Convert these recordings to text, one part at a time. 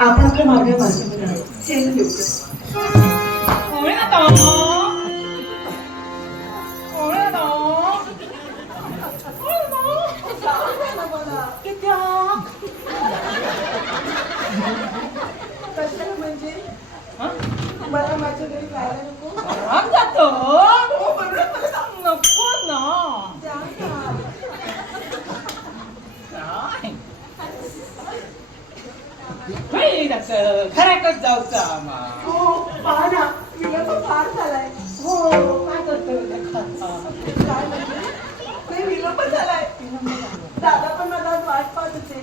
आपण आपल्या मागे माझ्या चेन घेऊ म्हणजे मला माझ्या घरी जायला नको जातो नको ना खऱ्याकच जाऊचा हो पहा ना विलंब फार झालाय हो काय करतो काय म्हणजे विलंब झालाय दादा पण मला आज वाट पाहत होते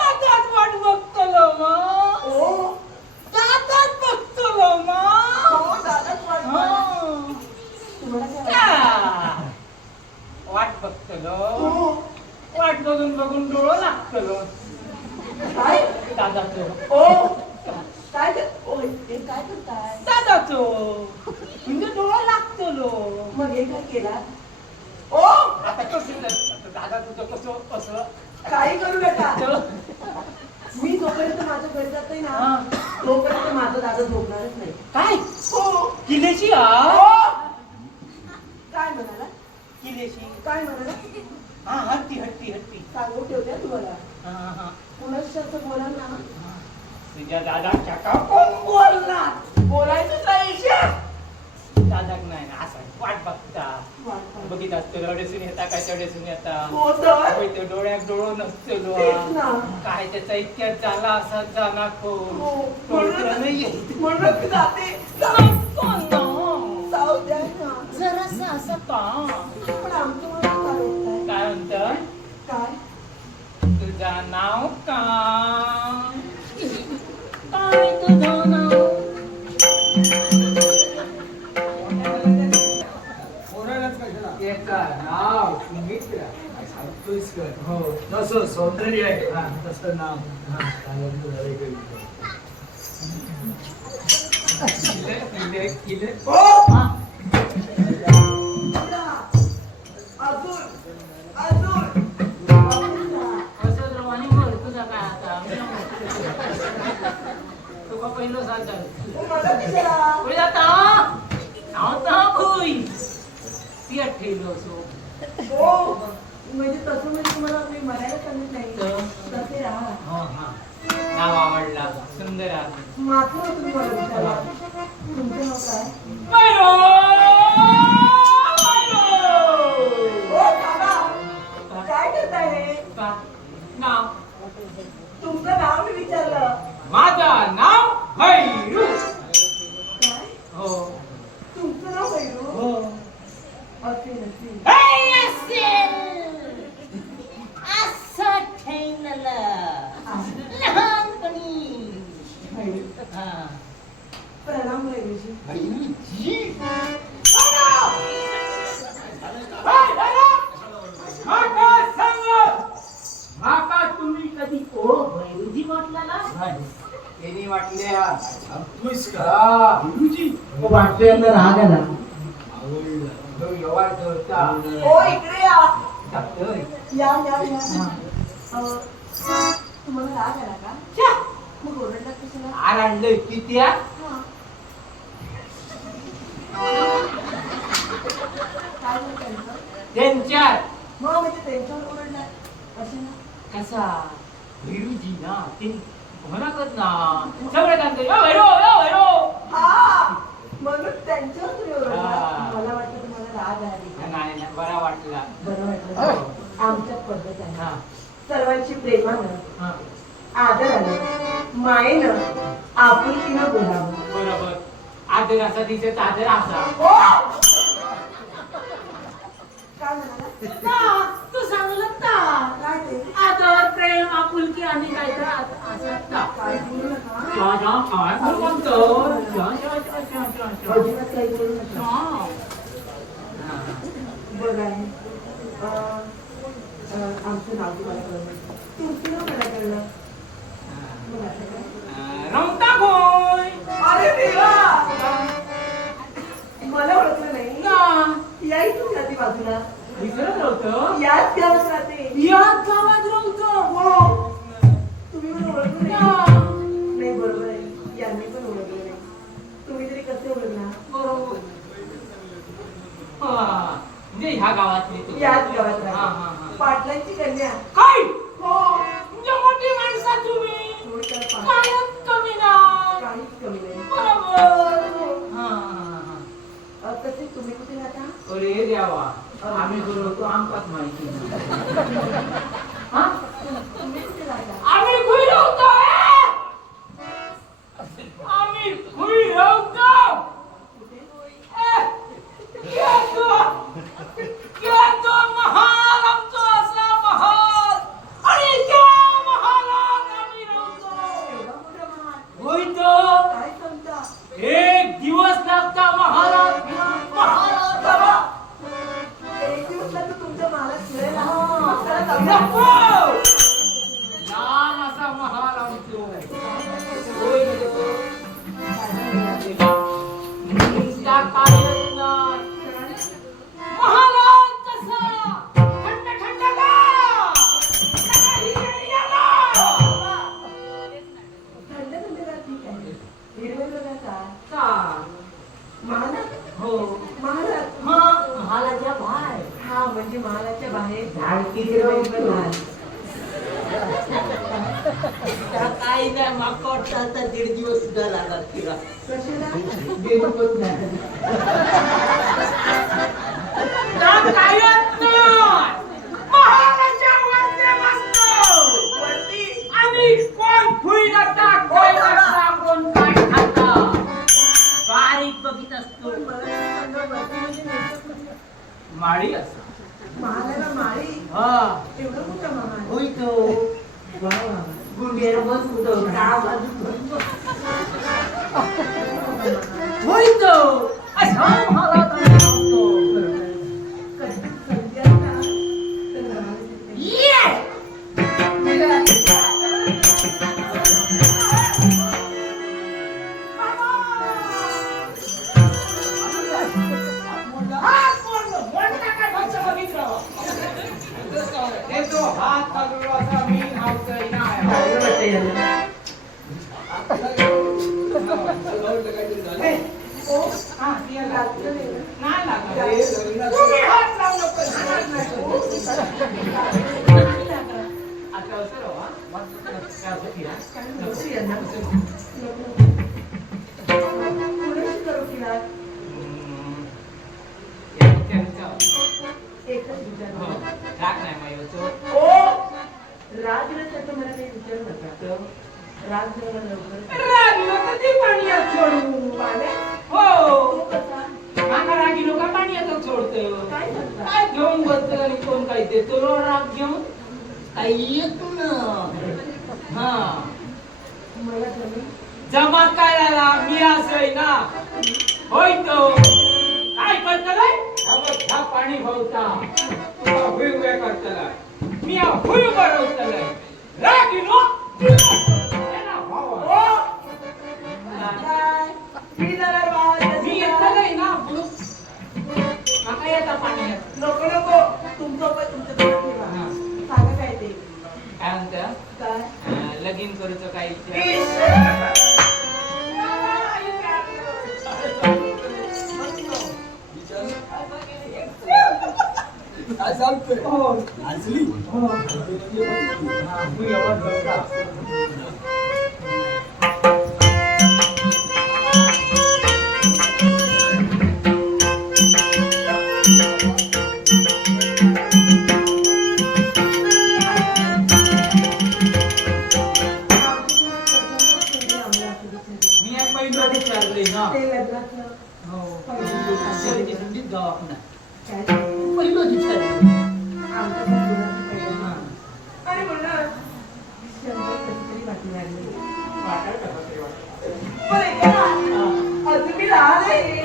दादाच वाट बघतलो मग हो दादाच बघतलो मग हो दादाच वाट पाहत तुम्हाला वाट बघतलो हो वाट बघून बघून डोळं लागतलो काय दादाचो ओ काय हे काय करताय दादाचो म्हणजे डोळं लागतलो मग हे काय केला ओ आता कसं दादा तुझं कसं कसं काही करू नका मी जोपर्यंत माझ्या घरी जात नाही ना तोपर्यंत माझा दादा झोपणारच नाही काय हो किल्लेशी काय म्हणाला किल्लेशी काय म्हणाला हा हत्ती हत्ती हत्ती सांगून ठेवत्या तुम्हाला हा पुनश्च असं बोला ना तुझ्या दादाच्या का कोण बोलणार बोलायचं नाही दादाक नाही ना असं वाट बघता बघित असतो डोळेसून येता काय डोळेसून येता होय ते डोळ्यात डोळो नसतो काय त्याचा इतक्यात झाला असाच जाणार म्हणून जाते जाऊ द्या ना जरासा असं का पण आमचं मला काय म्हणत काय तुझा नाव का काय तुझं नाव नाव सुमित्रा सांगतोयस का हो जसं सौंदर्य आहे तसं नाव किल्ले पहिलं सांगता ठेवलं असो हो म्हणजे तसं म्हणजे तुम्हाला मी म्हणायला सांगित नाही तसे राहा नाव आवडला सुंदर मात्र तुम्ही मला विचारला तुमचं नाव काय काय करताय रे नाव तुमचं नाव मी विचारलं माझं नाव भैरू काय हो तुमचं नाव भैरू हो असेल असेल असं ठेवलं लहानपणी प्रणाम भैरूजी माका तुम्ही कधी ओ भैरूजी म्हटला त्यांनी वाटले सांगतोयस का गुरुजी वाटतोय यांना राग आला व्यवहार करता ओ इकडे या डॉक्टर या या या तुम्हाला राग आला का मग ओरडला कशाला आरडलंय किती हा. काय झालं त्यांचं त्यांच्यात मग म्हणजे त्यांच्यावर ओरडला असे ना कसा भैरूजी ना ते म्हणत ना सगळे सांगतो यो भैरो यो भैरो हा म्हणून त्यांच्यावर तुम्ही ओरडला हा. मला वाटतं तुम्हाला राग आली नाही नाही बरा वाटला बरं वाटलं आमच्या पद्धत आहे हा सर्वांची प्रेमानं हा आदरानं मायेनं आपुलकीनं बोलावं बरोबर आदर असा दिसत आदर असा काय म्हणाला तू सांगलं का काय ते आदर प्रेम आपुलकी आणि काय तर असं का काय बोलू नका काय म्हणतो अजिबात काही बोलू नका बघा आहे. आमचं नाव तुम्हाला कळलं, तुमचं नाव मला कळलं. मग आता काय? रमता बोय. अरे देवा, मला ओळखलं नाही ना याही तुम्ही आधी बाजूला विसरत होतं. याच गावात राहते. याच गावात राहतो. हो, तुम्ही मला ओळखलं नाही. नाही बरोबर आहे, यांनी पण ओळखलं नाही. तुम्ही तरी कसे ओळखला? बरोबर. हा, म्हणजे ह्या गावातली तू. याच गावात हा, हा, राहते. हा. पाटलांची कन्या. काय हो, म्हणजे मोठी माणसा तुम्ही थोडी त्याला पाट- कायच कमी ना. काहीच कमी नाही. बरोबर. हो. हा, हा, हा. तसे तुम्ही कुठे राहता? अरे देवा, आम्ही बोलवतो आमकाच माहिती नाही. हा? तुम्ही कुठे राहता? आम्ही खुई राहतो. आम्ही खुई राहतो. कुठे? तो महाल आमचा असा महाल आणि त्या महालात आम्ही राहतो. एवढा मोठा महाल. होय तो. काय सांगता? एक दिवस लागता महालात जावा. एक दिवस लागतो तुमच्या महालात फिरायला. हा. मग चला जाऊया. नको. लांब असा महाल आमचो. होय नको. त्या काळात ना महालात तसा थंड थंडगार. सकाळी यायला. थंड थंडगार ठीक आहे. हिरवेगार का? का? महालात? हो. महालात. मग महालाच्या बाहेर हा, म्हणजे महालाच्या बाहेर झाडकी हिरवेगार महाल. काही नाही माका वाटतं आता 1.5 दिवस सुद्धा लागतात फिरा. कशाला? गेलोच नाही. त्या काळात ना महालाच्या वरती बसतो. वरती. आणि कोण खुई जाता, कोण जाता, कोण काय खाता. बारीक बघित असतो. पण मला एक सांगा, वरती म्हणजे नेमकं कुठे? माळी असा. महालाला माळी. हा. एवढं मोठं महाल. होय तो गुंडेर बस होतो होय तो. असा महालात आम्ही राहतो. कधी संधी असता तर महालात येते. ये. हात काढून असा मी धावतोय नाही. चांगलं वाटतंय यांना. हे, ओ, हा, ती आला. लागलं नाही. नाही लागला. तुम्ही हात लावू नको. आता असं राहा. काय असं फिरा. बसू यांना. कोणाशी करू तिला? एकच विचार. हो. राग नाही माहिती. ओ, राजरथाचं मला काही विचारू नका. राज जवळ लवकर. रागलं तर ते पाण्यात सोडू. पाण्यात? हो. तो कसा? माका रागी लोक पाण्यातच सोडतं. काय सांगता? काय घेऊन बसतं आणि कोण काय देतो रो राग घेऊन. आई येतो ना. हा. मला जमीन. जमा करायला मी असय ना. होय तो. काय करतलाय? ह्या पाणी भरता. तुला हुई उभे करतलाय. मी हुई उभं राहतलाय. राग येलो. ओ, काय? मी जरा बाहेर मी येतलंय ना बुडूक. माका येता पाण्यात. नको नको, तुमचं पण तुमच्या जवळ ठेवा. हा. सांगा काय ते? काय म्हणता? काय? लगीन करूचं काय इच्छा? काय सांगतोय? हो. आजली? हो. हा, तू एवढं जवळ. मी एक पहिलं विचारलंय ना. ते लग्नातलं हो. शेवटी संधीत दवाखाना. काय? पहिलं विचारलं. आमच्या पण मुलाचं पहिलं. हा. आणि म्हणलं, शंभर कधीतरी वाटी लागली. वाटायला कसं तरी वाटतं. पण ऐका ना, अजून मी लहान आहे.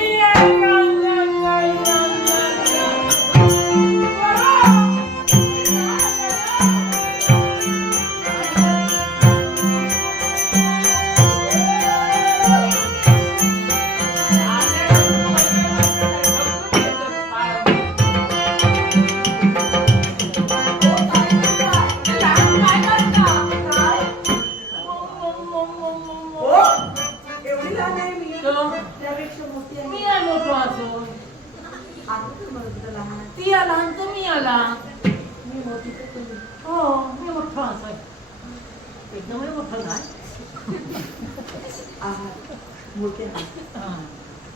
कोण म्हणत होतं लहान? ती आला आणि तुम्ही आला. मी मोठी तर तुम्ही. हो मी मोठा असाय. एकदम मोठा नाही. आहात. मोठे आहात. हा.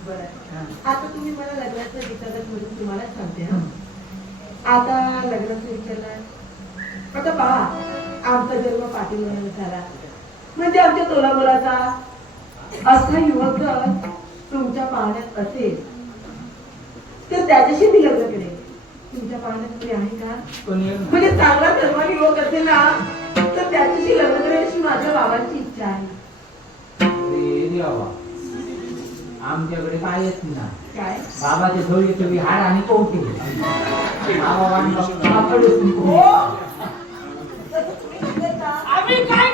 बरं आहे. हा. आता तुम्ही मला लग्नाचं विचारत म्हणून तुम्हाला सांगते हा. आता लग्नाचं विचारलं. आता पहा, आमचा जन्म पाटील झाला म्हणजे आमच्या तोलामुलाचा असा युवक जर तुमच्या पाहण्यात असेल तर त्याच्याशी मी लग्न करेन. तुमच्या पाहण्यात कोणी आहे का? कोणी म्हणजे चांगला धर्मात युवक असेल ना तर त्याच्याशी लग्न करेन अशी माझ्या बाबांची इच्छा आहे. अरे देवा, आमच्याकडे काय येत ना काय? बाबाचे थोडी थोडी हाड आणि पोहते बाबा हो. तसं तुम्ही म्हणताय का? आम्ही काय